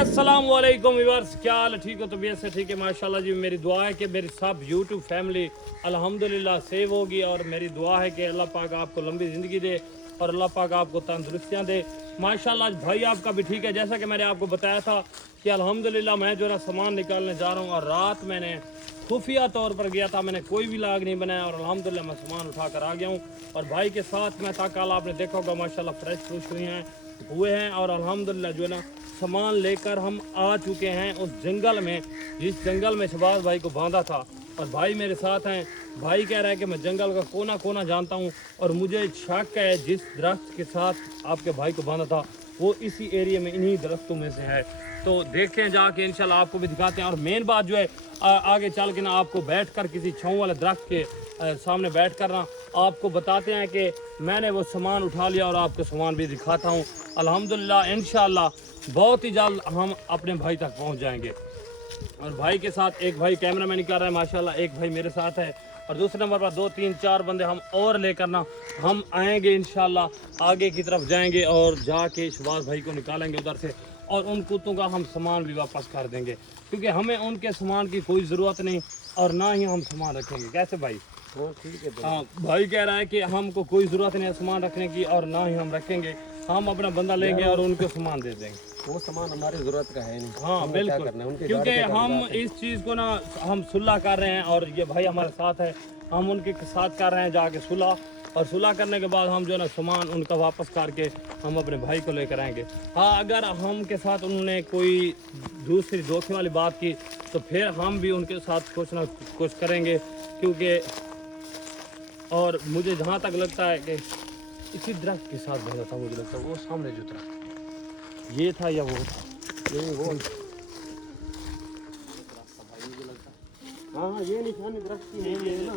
अस्सलाम वालेकुम व्यूअर्स, क्या हाल है? ठीक हो? तबीयत से ठीक है? माशाल्लाह जी। मेरी दुआ है कि मेरी सब यूट्यूब फैमिली अल्हम्दुलिल्लाह सेव होगी और मेरी दुआ है कि अल्लाह पाक आपको लंबी ज़िंदगी दे और अल्लाह पाक आपको तंदुरुस्तियाँ दे। माशाल्लाह आज भाई आपका भी ठीक है। जैसा कि मैंने आपको बताया था कि अल्हम्दुलिल्लाह मैं जो है सामान निकालने जा रहा हूँ और रात मैंने खुफिया तौर पर गया था, मैंने कोई भी लाग नहीं बनाया और अल्हम्दुलिल्लाह मैं सामान उठा कर आ गया हूँ। और भाई के साथ मैं ताकाल आपने देखा होगा माशाल्लाह फ्रेश फ्रूश हुए हैं और अल्हम्दुलिल्लाह जो है ना सामान लेकर हम आ चुके हैं उस जंगल में जिस जंगल में शहबाज भाई को बांधा था। और भाई मेरे साथ हैं। भाई कह रहा है कि मैं जंगल का कोना कोना जानता हूँ और मुझे शक है जिस दरख्त के साथ आपके भाई को बांधा था वो इसी एरिया में इन्हीं दरख्तों में से है। तो देखते हैं जाके इंशाल्लाह आपको भी दिखाते हैं। और मेन बात जो है आगे चल के ना आपको बैठकर किसी छाँव वाले दरख्त के सामने बैठ कर ना आपको बताते हैं कि मैंने वो सामान उठा लिया और आपको सामान भी दिखाता हूँ। अल्हम्दुलिल्लाह इंशाल्लाह बहुत ही जल्द हम अपने भाई तक पहुँच जाएंगे। और भाई के साथ एक भाई कैमरा मैन कर रहा है माशाल्लाह, एक भाई मेरे साथ है और दूसरे नंबर पर 2 3 4 बंदे हम और लेकर ना हम आएंगे इंशाल्लाह। आगे की तरफ जाएंगे और जाके शहबाज भाई को निकालेंगे उधर से और उन कुत्तों का हम सामान भी वापस कर देंगे क्योंकि हमें उनके सामान की कोई ज़रूरत नहीं और ना ही हम सामान रखेंगे। कैसे भाई? हाँ ठीक है। हाँ भाई कह रहा है कि हमको कोई ज़रूरत नहीं है सामान रखने की और ना ही हम रखेंगे, हम अपना बंदा लेंगे और उनको सामान दे देंगे। वो सामान हमारी ज़रूरत का है नहीं। हाँ बिल्कुल, क्योंकि हम इस चीज़ को ना हम सुलह कर रहे हैं और ये भाई हमारे साथ है, हम उनके साथ कर रहे हैं जाके सुलह और सुलह करने के बाद हम जो है ना सामान उनका वापस करके हम अपने भाई को लेकर आएंगे। हाँ अगर हम के साथ उन्होंने कोई दूसरी धोखे वाली बात की तो फिर हम भी उनके साथ कुछ ना कुछ करेंगे क्योंकि और मुझे जहाँ तक लगता है कि इसी दरख्त के साथ भेजा था, मुझे लगता है वो सामने जो दरख्त ये था या वो था, नहीं वो हाँ ये निशान दरख्त की नहीं है ना,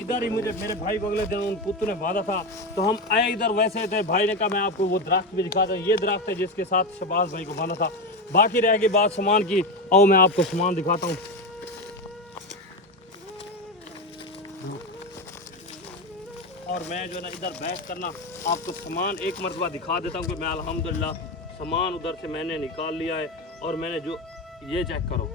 इधर ही मुझे मेरे भाई को अगले दिन उन कुत्तों ने बांधा था तो हम आए इधर। वैसे थे भाई ने कहा मैं आपको वो दरख्त भी दिखाता हूँ, ये दरख्त है जिसके साथ शहबाज भाई को बांधा था। बाकी रह गई बात सामान की, आओ मैं आपको सामान दिखाता हूँ। और मैं जो है ना इधर बैठ करना आपको सामान एक मरतबा दिखा देता हूँ कि मैं अल्हम्दुलिल्लाह सामान उधर से मैंने निकाल लिया है और मैंने जो ये चेक करो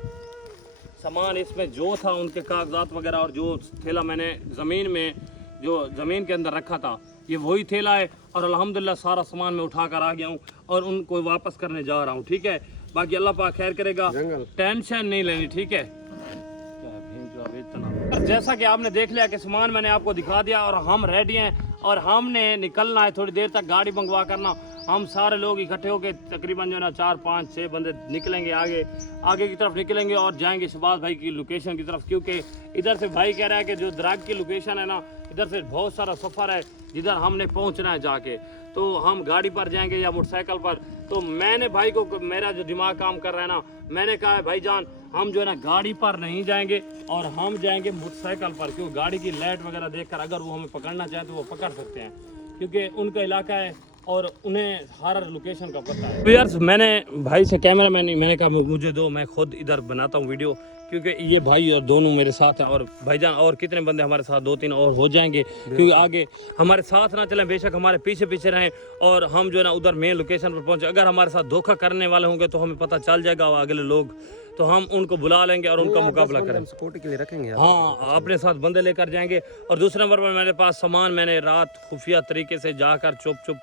सामान इसमें जो था उनके कागजात वगैरह और जो थैला मैंने ज़मीन के अंदर रखा था ये वही थैला है और अल्हम्दुलिल्लाह सारा सामान मैं उठा कर आ गया हूँ और उनको वापस करने जा रहा हूँ। ठीक है, बाकी अल्लाह पाक खैर करेगा, टेंशन नहीं लेनी। ठीक है, जैसा कि आपने देख लिया कि सामान मैंने आपको दिखा दिया और हम रेडी हैं और हमने निकलना है थोड़ी देर तक, गाड़ी मंगवा करना हम सारे लोग इकट्ठे होकर तकरीबन जो है ना 4 5 6 बंदे निकलेंगे, आगे की तरफ निकलेंगे और जाएंगे शहबाज भाई की लोकेशन की तरफ। क्योंकि इधर से भाई कह रहा है कि जो दरख्त की लोकेशन है ना इधर से बहुत सारा सफ़र है जिधर हमने पहुंचना है जाके, तो हम गाड़ी पर जाएंगे या मोटरसाइकिल पर। तो मैंने भाई को, मेरा जो दिमाग काम कर रहा है ना, मैंने कहा है भाईजान हम जो है ना गाड़ी पर नहीं जाएंगे और हम जाएंगे मोटरसाइकिल पर, क्योंकि गाड़ी की लाइट वगैरह देखकर अगर वो हमें पकड़ना चाहे तो वो पकड़ सकते हैं क्योंकि उनका इलाका है और उन्हें हर लोकेशन का पता है। यार मैंने भाई से कैमरा मैंने कहा मुझे दो, मैं खुद इधर बनाता हूँ वीडियो क्योंकि ये भाई और दोनों मेरे साथ हैं और भाईजान और कितने बंदे हमारे साथ 2 3 और हो जाएंगे क्योंकि आगे हमारे साथ ना चलें, बेशक हमारे पीछे पीछे रहें और हम जो है ना उधर मेन लोकेशन पर पहुँचे। अगर हमारे साथ धोखा करने वाले होंगे तो हमें पता चल जाएगा अगले लोग, तो हम उनको बुला लेंगे और उनका मुकाबला करेंगे, सिक्योरिटी के लिए रखेंगे। हाँ अपने साथ बंदे लेकर जाएंगे। और दूसरे नंबर पर मेरे पास सामान मैंने रात खुफिया तरीके से जाकर चुप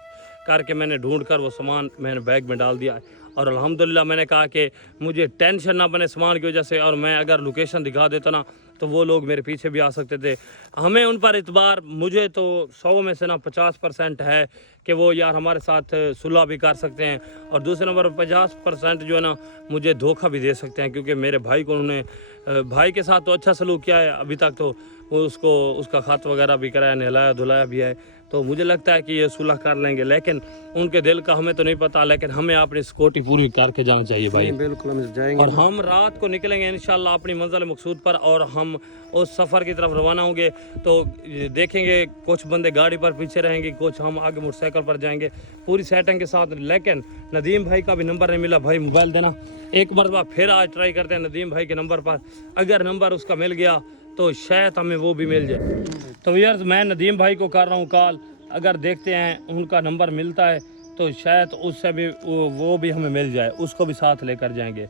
करके मैंने ढूंढ कर वो सामान मैंने बैग में डाल दिया है और अल्हम्दुलिल्लाह मैंने कहा कि मुझे टेंशन ना बने सामान की वजह से, और मैं अगर लोकेशन दिखा देता ना तो वो लोग मेरे पीछे भी आ सकते थे। हमें उन पर इतबार, मुझे तो 100 में से ना 50% है कि वो यार हमारे साथ सुलह भी कर सकते हैं और दूसरे नंबर पर 50% जो है ना मुझे धोखा भी दे सकते हैं क्योंकि मेरे भाई को उन्होंने भाई के साथ तो अच्छा सलूक किया है अभी तक, तो वो उसका खत वगैरह भी कराया, नहलाया धुलाया भी है, तो मुझे लगता है कि ये सुलह कर लेंगे। लेकिन उनके दिल का हमें तो नहीं पता, लेकिन हमें अपनी सिक्योरिटी पूरी करके जाना चाहिए भाई। बिल्कुल हम जाएंगे और हम रात को निकलेंगे इंशाल्लाह अपनी मंजिल मकसूद पर और हम उस सफ़र की तरफ रवाना होंगे। तो देखेंगे कुछ बंदे गाड़ी पर पीछे रहेंगे, कुछ हम आगे मोटरसाइकिल पर जाएंगे पूरी सेटिंग के साथ। लेकिन नदीम भाई का भी नंबर नहीं मिला, भाई मोबाइल देना, एक मरतबा फिर आज ट्राई करते हैं नदीम भाई के नंबर पर, अगर नंबर उसका मिल गया तो शायद हमें वो भी मिल जाए। तो यार मैं नदीम भाई को कर रहा हूँ कॉल, अगर देखते हैं उनका नंबर मिलता है तो शायद उससे भी वो भी हमें मिल जाए, उसको भी साथ लेकर जाएंगे।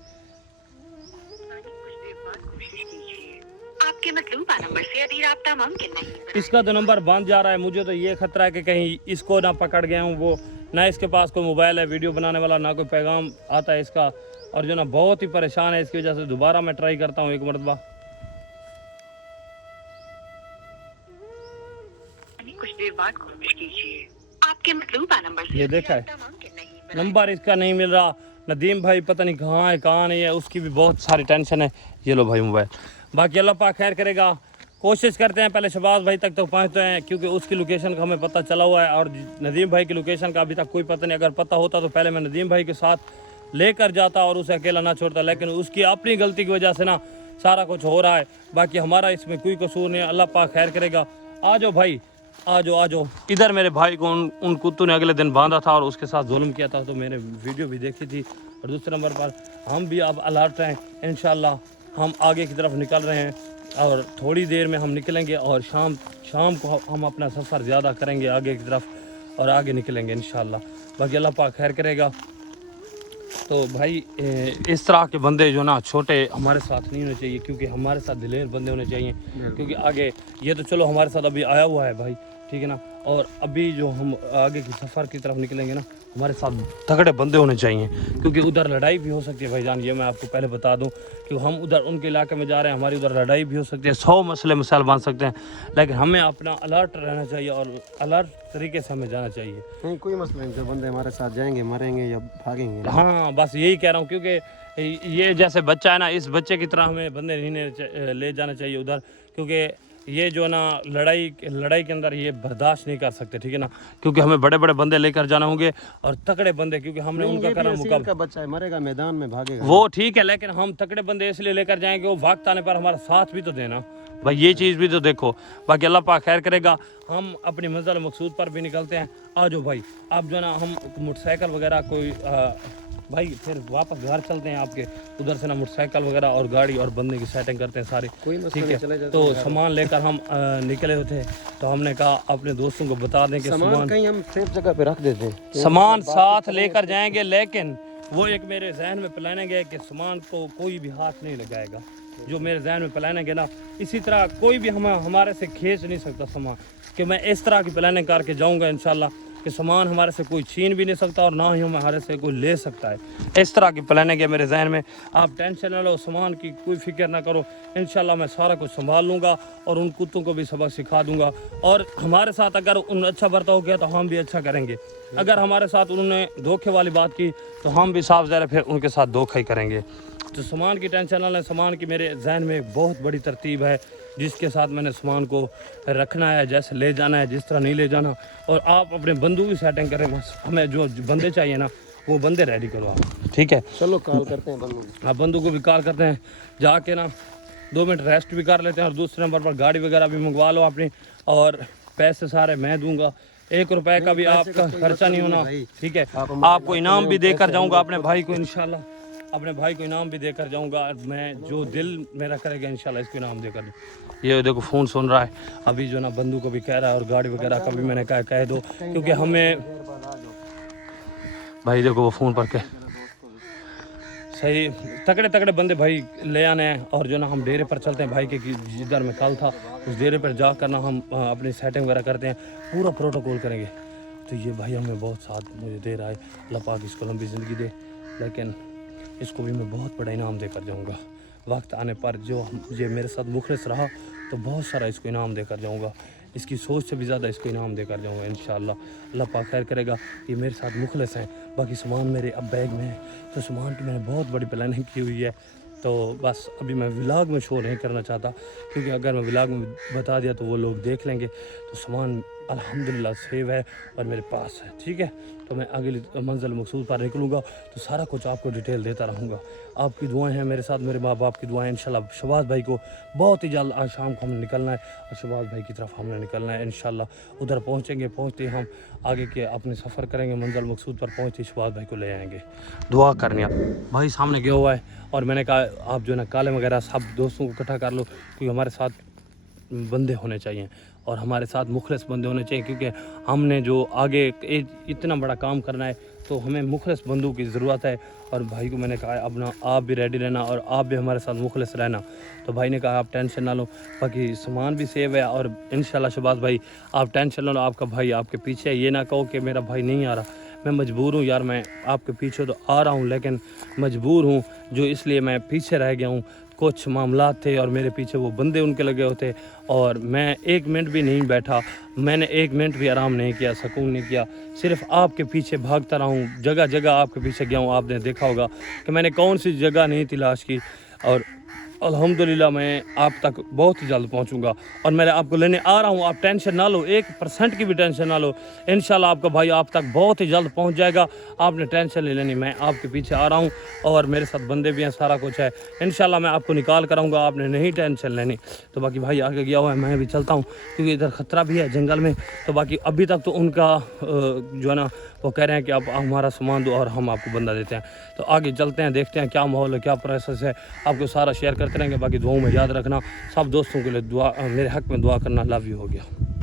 आपके मतलूबा नंबर से अभी राब्ता मुमकिन नहीं है। इसका तो नंबर बंद जा रहा है। मुझे तो ये खतरा है कि कहीं इसको ना पकड़ गया हूँ, वो ना इसके पास कोई मोबाइल है वीडियो बनाने वाला, ना कोई पैगाम आता है इसका, और जो ना बहुत ही परेशान है इसकी वजह से। दोबारा मैं ट्राई करता हूँ एक मरतबा। कुछ देर बाद कोशिश कीजिए। आपके मतलूबा नंबर से ये देखा है राब्ता मुमकिन नहीं है। नंबर इसका नहीं मिल रहा। नदीम भाई पता नहीं कहाँ है कहाँ नहीं है, उसकी भी बहुत सारी टेंशन है। ये लो भाई मोबाइल। बाकी अल्लाह पाक खैर करेगा। कोशिश करते हैं पहले शहबाज भाई तक तो पहुँचते हैं, क्योंकि उसकी लोकेशन का हमें पता चला हुआ है और नदीम भाई की लोकेशन का अभी तक कोई पता नहीं। अगर पता होता तो पहले मैं नदीम भाई के साथ लेकर जाता और उसे अकेला ना छोड़ता, लेकिन उसकी अपनी गलती की वजह से ना सारा कुछ हो रहा है। बाकी हमारा इसमें कोई कसूर नहीं है। अल्लाह पाक खैर करेगा। आ जाओ भाई, आ जाओ आ जाओ। इधर मेरे भाई को उन कुत्तों ने अगले दिन बांधा था और उसके साथ जुल्म किया था, तो मैंने वीडियो भी देखी थी। और दूसरे नंबर पर हम भी अब अलर्ट हैं। इंशाल्लाह हम आगे की तरफ निकल रहे हैं और थोड़ी देर में हम निकलेंगे और शाम को हम अपना सफ़र ज़्यादा करेंगे आगे की तरफ और आगे निकलेंगे इंशाल्लाह। बाकी अल्लाह पाक खैर करेगा। तो भाई इस तरह के बंदे जो ना छोटे हमारे साथ नहीं होने चाहिए, क्योंकि हमारे साथ दिलेर बंदे होने चाहिए। क्योंकि आगे ये तो चलो हमारे साथ अभी आया हुआ है भाई, ठीक है ना, और अभी जो हम आगे की सफ़र की तरफ निकलेंगे ना, हमारे साथ तगड़े बंदे होने चाहिए, क्योंकि उधर लड़ाई भी हो सकती है भाईजान। ये मैं आपको पहले बता दूं कि हम उधर उनके इलाके में जा रहे हैं, हमारी उधर लड़ाई भी हो सकती है, 100 मसले मसाइल बन सकते हैं, लेकिन हमें अपना अलर्ट रहना चाहिए और अलर्ट तरीके से हमें जाना चाहिए। नहीं कोई मसला नहीं, जो बंदे हमारे साथ जाएंगे मरेंगे या भागेंगे। हाँ बस यही कह रहा हूँ, क्योंकि ये जैसे बच्चा है ना, इस बच्चे की तरह हमें बंदे नहीं ले जाना चाहिए उधर, क्योंकि ये जो ना लड़ाई के अंदर ये बर्दाश्त नहीं कर सकते, ठीक है ना, क्योंकि हमें बड़े बड़े बंदे लेकर जाना होंगे और तकड़े बंदे, क्योंकि हमने उनका करना मुकाबला। का बच्चा है, मरेगा मैदान में, भागेगा वो ठीक है, लेकिन हम तकड़े बंदे इसलिए लेकर जाएंगे, वो वक्त आने पर हमारा साथ भी तो देना भाई, ये चीज़ भी तो देखो। बाकी अल्लाह पाक खैर करेगा। हम अपनी मंजिल मकसूद पर भी निकलते हैं। आ जाओ भाई, अब जो ना हम मोटरसाइकिल वगैरह कोई भाई फिर वापस घर चलते हैं आपके उधर से ना, मोटरसाइकिल वगैरह और गाड़ी और बंदे की सेटिंग करते हैं सारी, ठीक है। तो सामान लेकर हम निकले थे, तो हमने कहा अपने दोस्तों को बता दें कि सामान कहीं हम सेफ जगह पे रख देते हैं, सामान साथ लेकर जाएंगे, लेकिन वो एक मेरे जहन में प्लानिंग है कि सामान को कोई भी हाथ नहीं लगाएगा। जो मेरे जहन में प्लानिंग है ना, इसी तरह कोई भी हमारे से खींच नहीं सकता सामान, कि मैं इस तरह की प्लानिंग करके जाऊंगा इंशाल्लाह कि सामान हमारे से कोई छीन भी नहीं सकता और ना ही हमारे से कोई ले सकता है। इस तरह की प्लानिंग है मेरे जहन में। आप टेंशन ना लो, सामान की कोई फिक्र ना करो, इंशाल्लाह मैं सारा कुछ संभाल लूँगा और उन कुत्तों को भी सबक सिखा दूँगा। और हमारे साथ अगर उन अच्छा बर्ताव किया तो हम भी अच्छा करेंगे। अगर हमारे साथ उन्होंने धोखे वाली बात की तो हम भी साफ ज़ाहिर फिर उनके साथ धोखा ही करेंगे। तो सामान की टेंशन ना लें। सामान की मेरे जहन में एक बहुत बड़ी तरतीब है, जिसके साथ मैंने सामान को रखना है, जैसे ले जाना है, जिस तरह नहीं ले जाना। और आप अपने बंदूक की सेटिंग करें, बस हमें जो बंदे चाहिए ना वो बंदे रेडी करो आप, ठीक है। चलो कॉल करते हैं बंदूक, आप बंदूक को भी कॉल करते हैं, जाके ना 2 मिनट रेस्ट भी कर लेते हैं। और दूसरे नंबर पर गाड़ी वगैरह भी मंगवा लो अपनी, और पैसे सारे मैं दूंगा, 1 रुपए का भी आपका खर्चा नहीं होना, ठीक है। आपको इनाम भी देकर जाऊंगा अपने भाई को, इंशाल्लाह अपने भाई को इनाम भी देकर जाऊंगा मैं, जो दिल मेरा करेगा इंशाल्लाह इसको इनाम देकर। ये देखो फ़ोन सुन रहा है अभी जो ना, बंदू को भी कह रहा है और गाड़ी वगैरह का भी मैंने कह दो, क्योंकि हमें भाई देखो वो फ़ोन पर कह सही तगड़े बंदे भाई ले आने हैं। और जो ना हम डेरे पर चलते हैं भाई के, जिधर मैं कल था उस डेरे पर जा कर ना हम अपनी सेटिंग वगैरह करते हैं, पूरा प्रोटोकॉल करेंगे। तो ये भाई हमें बहुत साथ मुझे दे रहा है, अल्लाह पाक इसको लंबी ज़िंदगी दे, लेकिन इसको भी मैं बहुत बड़ा इनाम देकर जाऊंगा। वक्त आने पर जो ये मेरे साथ मुखलिस रहा तो बहुत सारा इसको इनाम देकर जाऊंगा, इसकी सोच से भी ज़्यादा इसको इनाम देकर जाऊंगा इंशाल्लाह। अल्लाह पाक खैर करेगा। ये मेरे साथ मुखलिस हैं। बाकी सामान मेरे अब बैग में है, तो सामान की मैंने बहुत बड़ी प्लानिंग की हुई है। तो बस अभी मैं व्लॉग में शो नहीं करना चाहता, क्योंकि अगर मैं व्लॉग में बता दिया तो वो लोग देख लेंगे। तो सामान अल्हम्दुलिल्लाह सेव है और मेरे पास है, ठीक है। तो मैं अगली मंजिल मकसूद पर निकलूँगा तो सारा कुछ आपको डिटेल देता रहूँगा। आपकी दुआएं हैं मेरे साथ, मेरे माँ बाप की दुआएं। इंशाल्लाह शहबाज भाई को बहुत ही जल्द आज शाम को हमें निकलना है और शहबाज भाई की तरफ हमने निकलना है इंशाल्लाह। उधर पहुँचेंगे, पहुँचते ही हम आगे के अपने सफ़र करेंगे, मंजिल मकसूद पर पहुँचते ही शहबाज भाई को ले आएँगे। दुआ करनी आप भाई सामने गया हुआ है, और मैंने कहा आप जो है ना काले वगैरह सब दोस्तों को इकट्ठा कर लो, क्योंकि हमारे साथ बंदे होने चाहिए और हमारे साथ मुखलिस बंदे होने चाहिए, क्योंकि हमने जो आगे इतना बड़ा काम करना है तो हमें मुखलिस बंदों की ज़रूरत है। और भाई को मैंने कहा है अपना आप भी रेडी रहना और आप भी हमारे साथ मुखलिस रहना। तो भाई ने कहा आप टेंशन ना लो, बाकी सामान भी सेव है और इंशाल्लाह शहबाज भाई आप टेंशन ना लो, आपका भाई आपके पीछे है। ये ना कहो कि मेरा भाई नहीं आ रहा, मैं मजबूर हूँ यार, मैं आपके पीछे तो आ रहा हूँ लेकिन मजबूर हूँ, जो इसलिए मैं पीछे रह गया हूँ। कुछ मामलात थे और मेरे पीछे वो बंदे उनके लगे होते और मैं 1 मिनट भी नहीं बैठा, मैंने 1 मिनट भी आराम नहीं किया, सुकून नहीं किया, सिर्फ आपके पीछे भागता रहा हूँ, जगह जगह आपके पीछे गया हूँ। आपने देखा होगा कि मैंने कौन सी जगह नहीं तलाश की और अल्हम्दुलिल्लाह मैं आप तक बहुत ही जल्द पहुंचूंगा और मैं आपको लेने आ रहा हूं। आप टेंशन ना लो, 1% की भी टेंशन ना लो, इंशाल्लाह आपका भाई आप तक बहुत ही जल्द पहुंच जाएगा। आपने टेंशन नहीं लेनी, मैं आपके पीछे आ रहा हूं और मेरे साथ बंदे भी हैं, सारा कुछ है, इंशाल्लाह मैं आपको निकाल कर आऊँगा, आपने नहीं टेंशन लेनी। तो बाकी भाई आगे गया हुआ है, मैं भी चलता हूँ क्योंकि इधर ख़तरा भी है जंगल में। तो बाकी अभी तक तो उनका जो है ना वो कह रहे हैं कि आप हमारा सामान दो और हम आपको बंदा देते हैं। तो आगे चलते हैं, देखते हैं क्या माहौल है, क्या प्रोसेस है, आपको सारा शेयर करते रहेंगे। बाकी दुआओं में याद रखना, सब दोस्तों के लिए दुआ, मेरे हक़ में दुआ करना। लव यू हो गया।